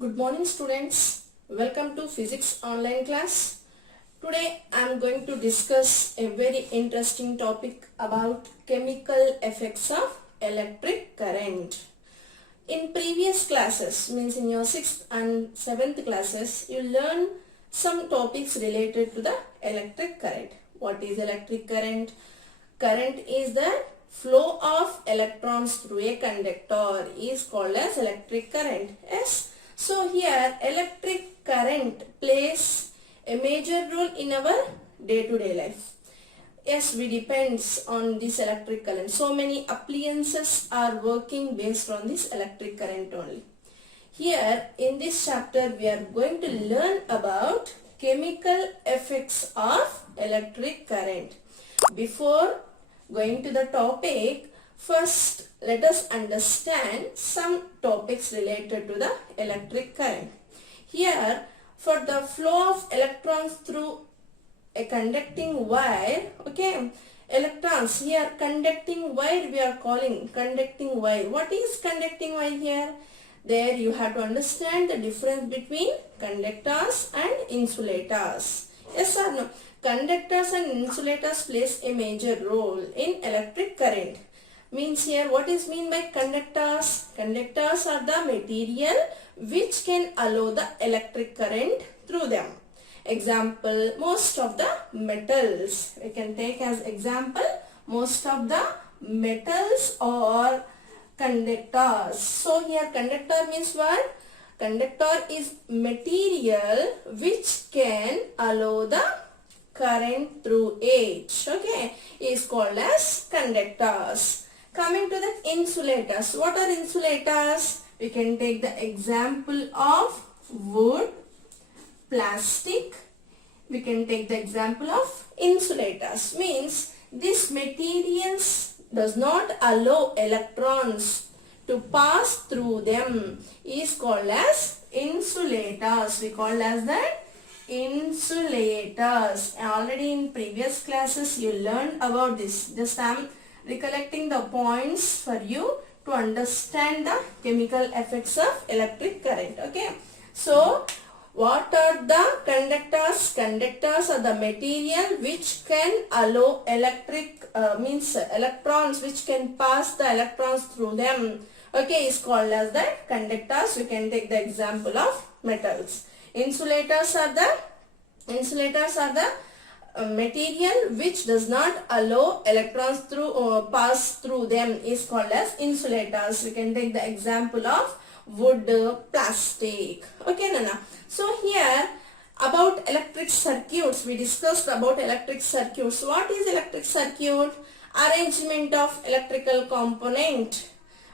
Good morning students. Welcome to physics online class. Today I am going to discuss a very interesting topic about chemical effects of electric current. In previous classes, means in your 6th and 7th classes, you learn some topics related to the electric current. What is electric current? Current is the flow of electrons through a conductor is called as electric current. Yes. So here electric current plays a major role in our day-to-day life. Yes, we depends on this electric current. So many appliances are working based on this electric current only. Here in this chapter we are going to learn about chemical effects of electric current. Before going to the topic, first let us understand some topics related to the electric current. Here, for the flow of electrons through a conducting wire, okay, electrons here, conducting wire we are calling conducting wire. What is conducting wire here? There you have to understand the difference between conductors and insulators. Yes or no? Conductors and insulators plays a major role in electric current. Means here what is mean by conductors? Conductors are the material which can allow the electric current through them. Example, most of the metals. We can take as example, most of the metals or conductors. So here conductor means what? Conductor is material which can allow the current through it. Okay, is called as conductors. Coming to the insulators. What are insulators? We can take the example of wood, plastic. We can take the example of insulators. Means these materials does not allow electrons to pass through them. Is called as insulators. We call as that insulators. Already in previous classes you learned about this. Just I am recollecting the points for you to understand the chemical effects of electric current. Okay. So what are the conductors? Conductors are the material which can allow means electrons which can pass the electrons through them. Okay, is called as the conductors. We can take the example of metals. Insulators are the material which does not allow electrons pass through them is called as insulators. We can take the example of wood, plastic. Okay, Nana. So here about electric circuits, we discussed about electric circuits. What is electric circuit? Arrangement of electrical component.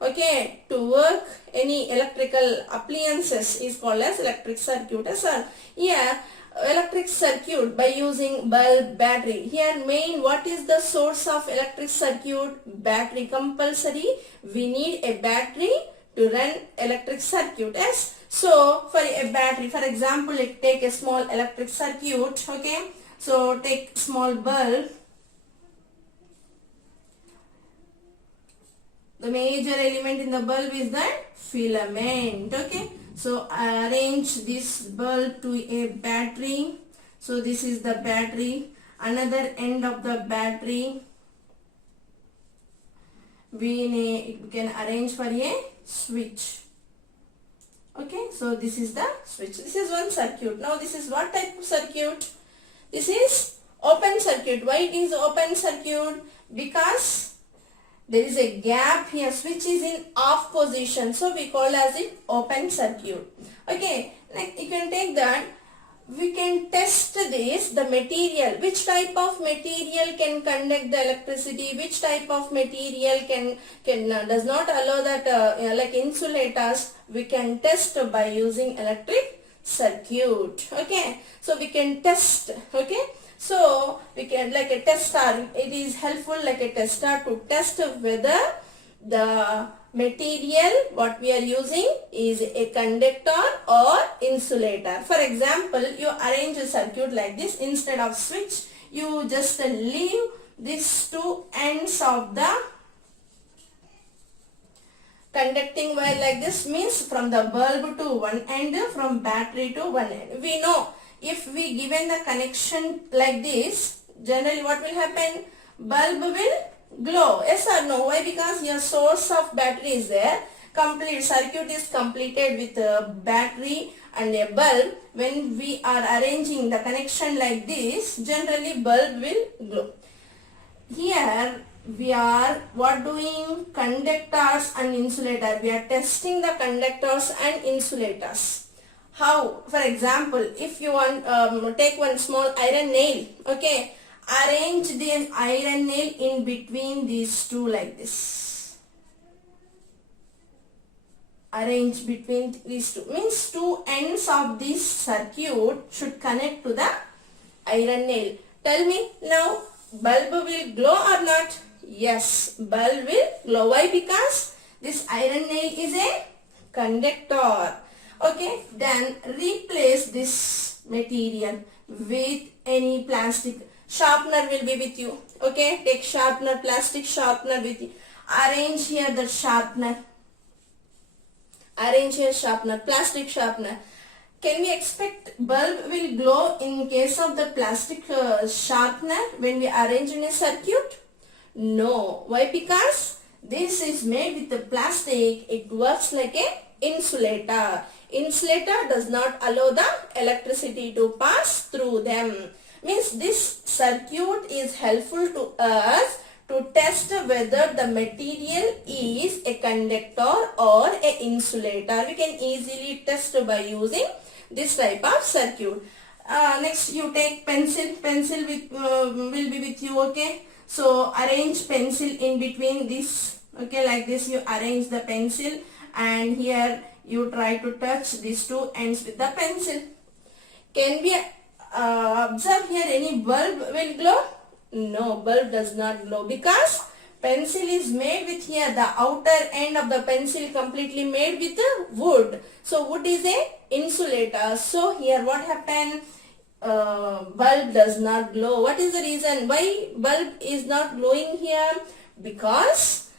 Okay, to work any electrical appliances is called as electric circuit. Yes, sir. Here electric circuit by using bulb, battery. Here main, what is the source of electric circuit? Battery. Compulsory we need a battery to run electric circuit. Yes. So for a battery, for example, take a small electric circuit. Okay. So take small bulb. The major element in the bulb is the filament. Okay. So arrange this bulb to a battery. So this is the battery. Another end of the battery we can arrange for a switch. Okay. So this is the switch. This is one circuit. Now this is what type of circuit? This is open circuit. Why it is open circuit? Because there is a gap here, switch is in off position, so we call as it open circuit. Okay, next you can take that. We can test this, the material, which type of material can conduct the electricity, which type of material does not allow that like insulators. We can test by using electric circuit. Okay, so we can test. Okay. So we can like a tester, it is helpful like a tester to test whether the material what we are using is a conductor or insulator. For example, you arrange a circuit like this. Instead of switch, you just leave these two ends of the Conducting wire like this means from the bulb to one end, from battery to one end. We know if we given the connection like this, generally what will happen? Bulb will glow. Yes or no? Why? Because your source of battery is there. Complete circuit is completed with a battery and a bulb. When we are arranging the connection like this, generally bulb will glow. Here we are what doing? Conductors and insulators. We are testing the conductors and insulators. How? For example, if you want take one small iron nail, okay, arrange the iron nail in between these two like this. Arrange between these two means two ends of this circuit should connect to the iron nail. Tell me now, bulb will glow or not? Yes, bulb will glow. Why? Because this iron nail is a conductor. Okay, then replace this material with any plastic. Sharpener will be with you. Okay, take sharpener, plastic sharpener with you. Arrange here the sharpener. Arrange here sharpener, plastic sharpener. Can we expect bulb will glow in case of the plastic sharpener when we arrange in a circuit? No. Why? Because this is made with the plastic. It works like a insulator. Insulator does not allow the electricity to pass through them. Means this circuit is helpful to us to test whether the material is a conductor or a insulator. We can easily test by using this type of circuit. Next you take pencil. Pencil will be with you. Okay. So arrange pencil in between this. Okay, like this you arrange the pencil, and here you try to touch these two ends with the pencil. Can we observe here any bulb will glow? No, bulb does not glow because pencil is made with here the outer end of the pencil completely made with wood. So wood is a insulator. So here what happened? Bulb does not glow. What is the reason why bulb is not glowing here? Because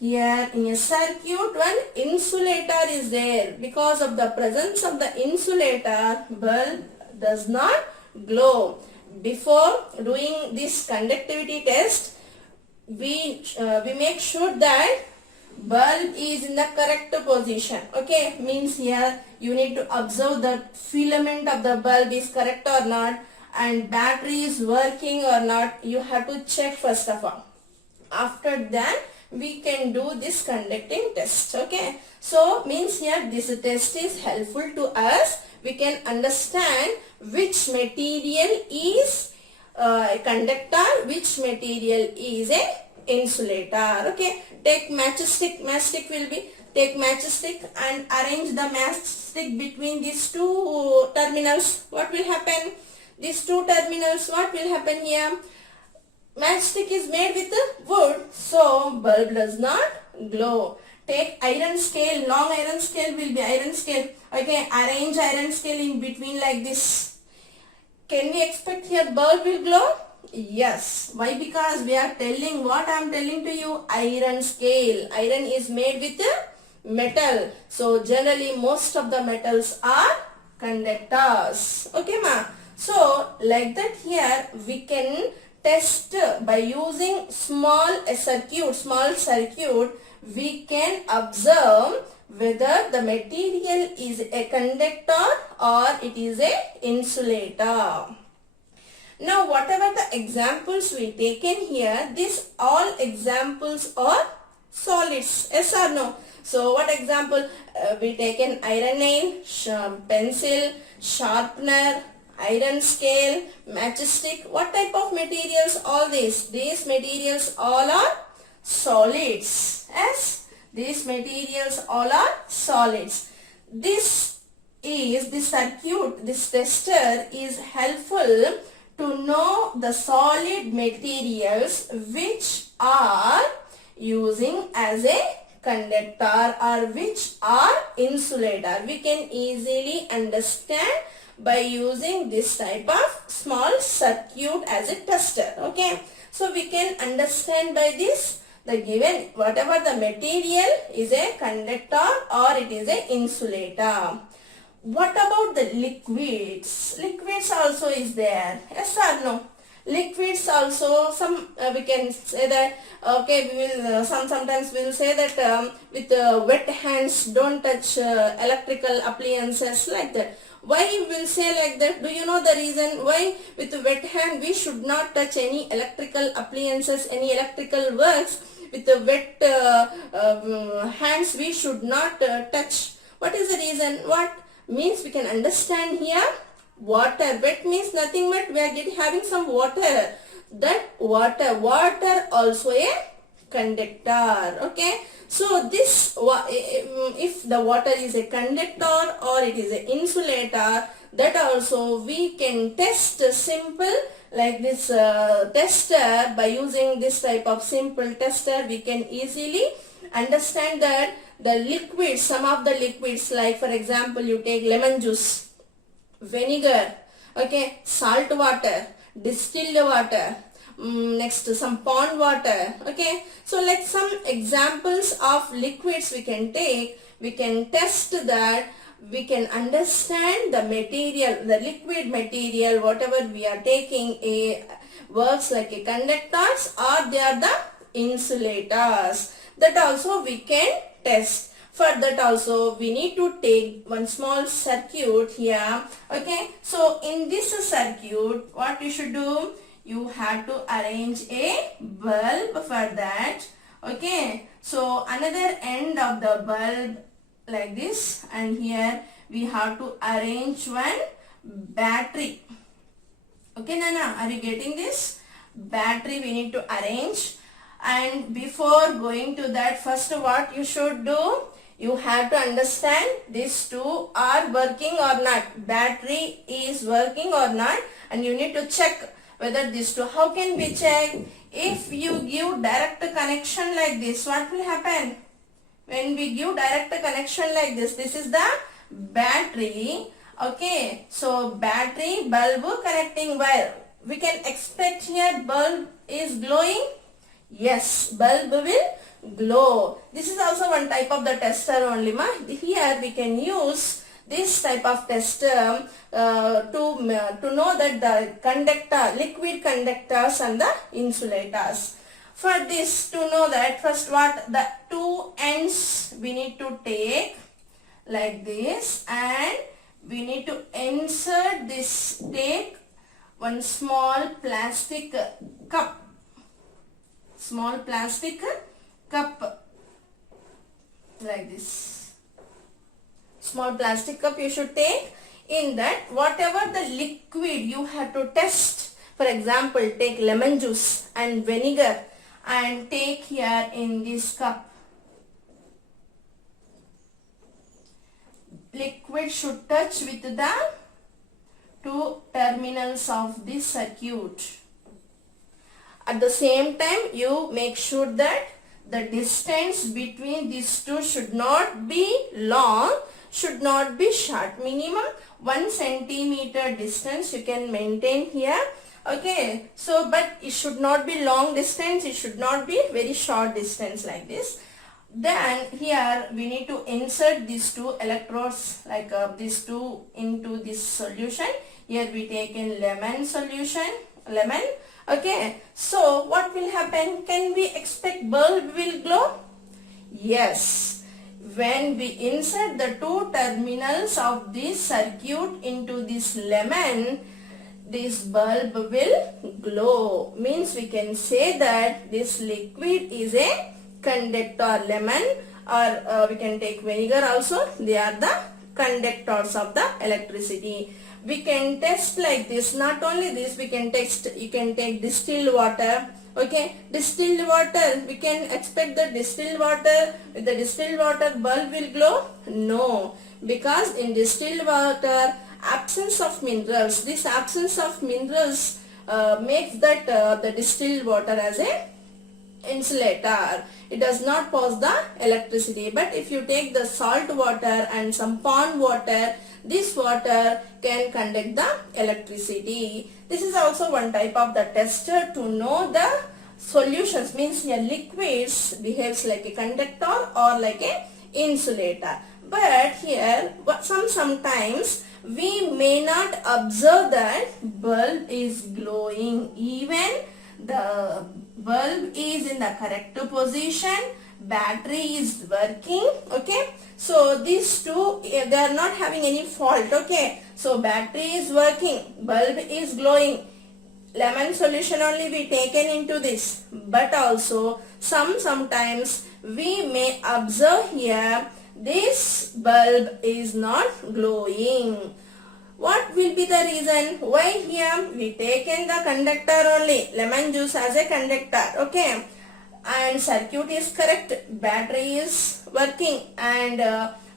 here in a circuit one insulator is there. Because of the presence of the insulator, bulb does not glow. Before doing this conductivity test, we make sure that bulb is in the correct position. Okay, means here you need to observe the filament of the bulb is correct or not, and battery is working or not. You have to check first of all. After that we can do this conducting test. Okay, so means here this test is helpful to us. We can understand which material is a conductor, which material is a insulator. Okay, take matchstick. Matchstick will be, take matchstick and arrange the matchstick between these two terminals. What will happen? These two terminals, what will happen here? Matchstick is made with wood, so bulb does not glow. Take iron scale, long iron scale will be iron scale. Okay, arrange iron scale in between like this. Can we expect here bulb will glow? Yes. Why? Because we are telling what I am telling to you, iron scale. Iron is made with metal. So generally most of the metals are conductors. Okay ma. So like that here we can test by using small circuit. We can observe whether the material is a conductor or it is a insulator. Now whatever the examples we taken here, these all examples are solids. Yes or no? So what example? We taken iron nail, pencil, sharpener, iron scale, matchstick. What type of materials? All these materials all are solids. Yes, these materials all are solids. This circuit, this tester is helpful to know the solid materials which are using as a conductor or which are insulator. We can easily understand by using this type of small circuit as a tester. Okay, so we can understand by this the given whatever the material is a conductor or it is a insulator. What about the liquids? Liquids also is there. Yes or no? Liquids also, some we can say that okay, we will sometimes we will say that with wet hands don't touch electrical appliances, like that. Why we will say like that? Do you know the reason why with wet hand we should not touch any electrical appliances, any electrical works? With the wet hands we should not touch. What is the reason? What means we can understand here? Water. Wet means nothing but we are having some water. That water also a conductor. Okay. So this, if the water is a conductor or it is an insulator, that also we can test simple like this tester. By using this type of simple tester, we can easily understand that the liquids, some of the liquids, like for example you take lemon juice, vinegar, okay, salt water, distilled water, next some pond water. Okay, so like some examples of liquids we can take, we can test that, we can understand the material, the liquid material whatever we are taking works like a conductors or they are the insulators. That also we can test. For that also we need to take one small circuit here. Okay, so in this circuit what you should do, you have to arrange a bulb for that. Okay, so another end of the bulb like this, and here we have to arrange one battery. Okay Nana, are you getting this? Battery we need to arrange. And before going to that, first what you should do, you have to understand these two are working or not. Battery is working or not, and you need to check whether these two. How can we check? If you give direct connection like this, what will happen? When we give direct connection like this is the battery. Okay, so battery, bulb, connecting wire. We can expect here bulb is glowing. Yes, bulb will glow. This is also one type of the tester only, ma. Here we can use this type of tester to know that the conductor, liquid conductors and the insulators. For this, to know that, first what, the two ends we need to take like this, and we need to insert this, take one small plastic cup. Small plastic cup like this. Small plastic cup you should take. In that, whatever the liquid you have to test, for example take lemon juice and vinegar and take here in this cup. Liquid should touch with the two terminals of this circuit. At the same time, you make sure that the distance between these two should not be long, should not be short. Minimum 1 centimeter distance you can maintain here. Okay, so but it should not be long distance, it should not be very short distance like this. Then here we need to insert these two electrodes like these two into this solution. Here we take in lemon solution, lemon. Okay, so what will happen? Can we expect bulb will glow? Yes. When we insert the two terminals of this circuit into this lemon, this bulb will glow. Means we can say that this liquid is a conductor. Lemon, or we can take vinegar also. They are the conductors of the electricity. We can test like this. Not only this, we can test, you can take distilled water. Okay, distilled water, we can expect the distilled water, with the distilled water bulb will glow? No, because in distilled water, absence of minerals, this absence of minerals makes that the distilled water as a insulator. It does not pass the electricity. But if you take the salt water and some pond water, this water can conduct the electricity. This is also one type of the tester to know the solutions means a liquids behaves like a conductor or like a insulator. But here sometimes we may not observe that bulb is glowing even the bulb is in the correct position, battery is working. Okay, so these two, they are not having any fault. Okay, so battery is working, bulb is glowing, lemon solution only be taken into this. But also sometimes we may observe here this bulb is not glowing. What will be the reason? Why here we taken the conductor only, lemon juice as a conductor. Okay, and circuit is correct, battery is working, and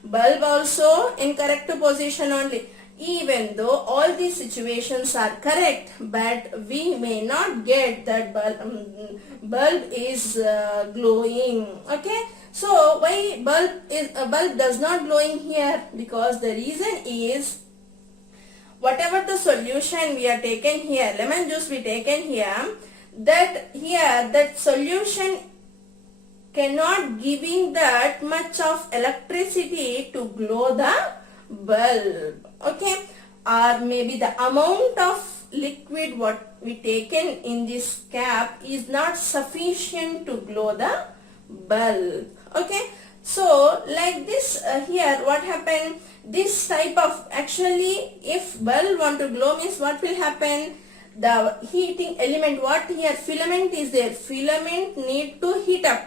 bulb also in correct position only. Even though all these situations are correct, but we may not get that bulb is glowing. Okay, so why bulb does not glowing here? Because the reason is, whatever the solution we are taken here, lemon juice we taken here, that solution cannot giving that much of electricity to glow the bulb. Okay, or maybe the amount of liquid what we taken in this cap is not sufficient to glow the bulb. Okay, so like this here what happened, this type of, actually if bulb want to glow means what will happen, the heating element, what here filament is there, filament need to heat up,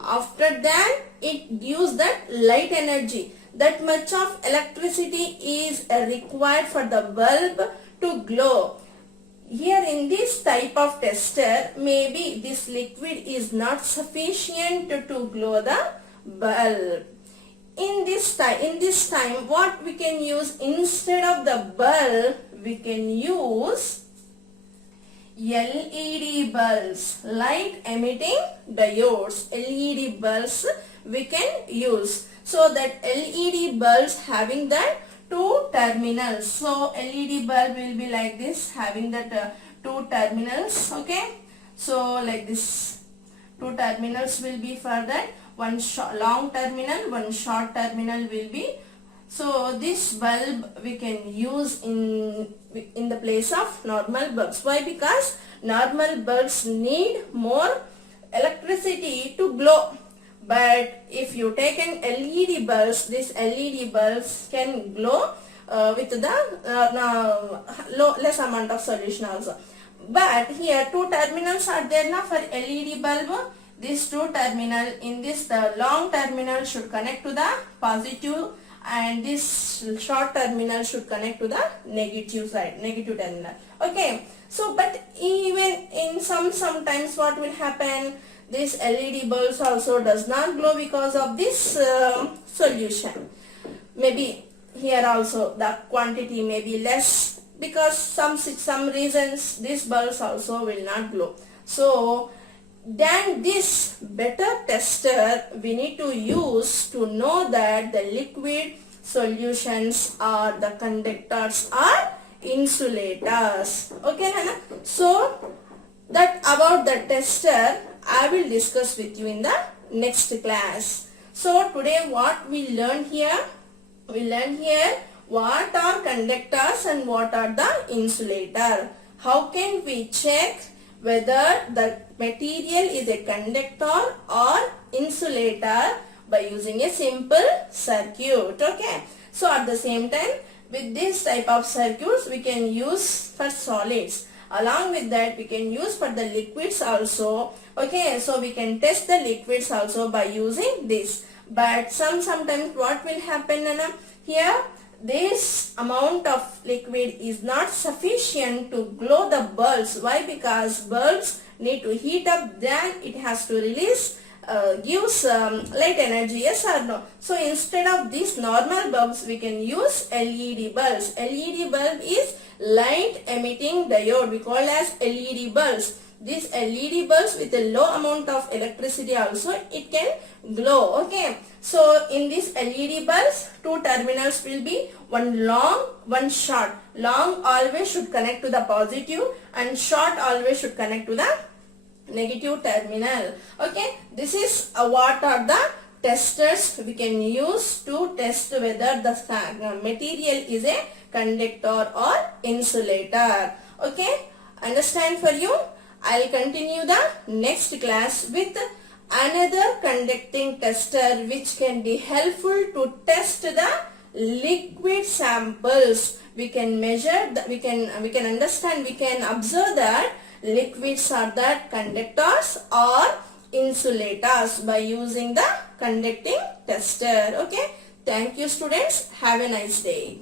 after that it gives that light energy. That much of electricity is required for the bulb to glow. Here in this type of tester, maybe this liquid is not sufficient to glow the bulb. In this time what we can use, instead of the bulb we can use LED bulbs, light emitting diodes. LED bulbs we can use. So that LED bulbs having that two terminals. So LED bulb will be like this, having that two terminals. Okay, so like this, two terminals will be for that, one long terminal, one short terminal will be. So this bulb we can use in the place of normal bulbs. Why? Because normal bulbs need more electricity to glow. But if you take an LED bulbs, these LED bulbs can glow with the less amount of solution also. But here two terminals are there now for LED bulb. These two terminal, in this the long terminal should connect to the positive, and this short terminal should connect to the negative side, negative terminal. Okay, so but even in sometimes what will happen, this LED bulbs also does not glow because of this solution. Maybe here also the quantity may be less, because some reasons these bulbs also will not glow. So then this better tester we need to use to know that the liquid solutions or the conductors or insulators. Okay, Nana? So that about the tester I will discuss with you in the next class. So today what we learn here? We learn here what are conductors and what are the insulator. How can we check whether the material is a conductor or insulator? By using a simple circuit. Okay, so at the same time with this type of circuits we can use for solids. Along with that we can use for the liquids also. Okay, so we can test the liquids also by using this. But sometimes what will happen, Nana? Here this amount of liquid is not sufficient to glow the bulbs. Why? Because bulbs need to heat up, then it has to release gives light energy, yes or no? So instead of these normal bulbs we can use LED bulbs. LED bulb is light emitting diode, we call as LED bulbs. These LED bulbs with a low amount of electricity also it can glow. Okay, so in these LED bulbs two terminals will be one long, one short. Long always should connect to the positive and short always should connect to the negative terminal. Okay, this is what are the testers we can use to test whether the material is a conductor or insulator. Okay, understand for you? I'll continue the next class with another conducting tester which can be helpful to test the liquid samples. We can measure that, we can understand, we can observe that liquids are the conductors or insulators by using the conducting tester. Okay, thank you students, have a nice day.